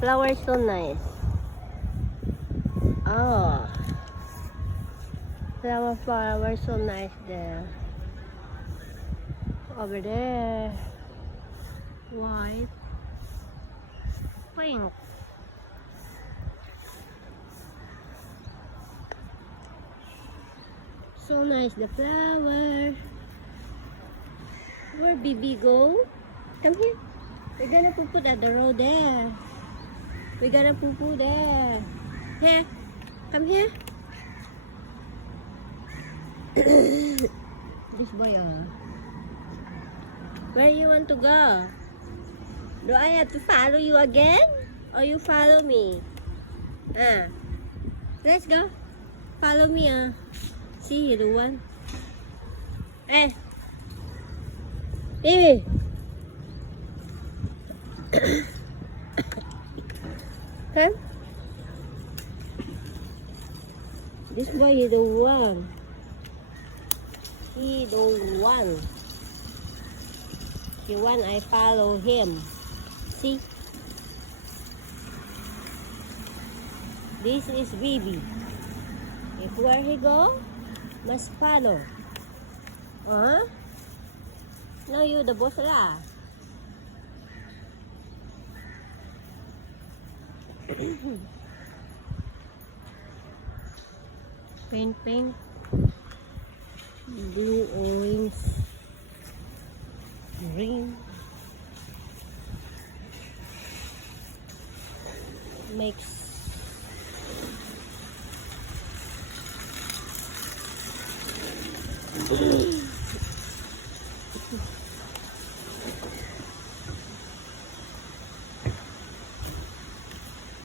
Flower so nice. Oh. Flower so nice there. Over there. White. Pink. So nice the flower. Where Bibi go? Come here. We're gonna put at the road there. We're gonna poo there. Here. Come here. This boy, where you want to go? Do I have to follow you again? Or you follow me? Let's go. Follow me, See you the one. Hey. Baby. Come. This boy is the one. He don't want. He want I follow him. See? This is Bibi. If where he go, must follow. No, you the boss lah. Paint. Blue, orange, green. Makes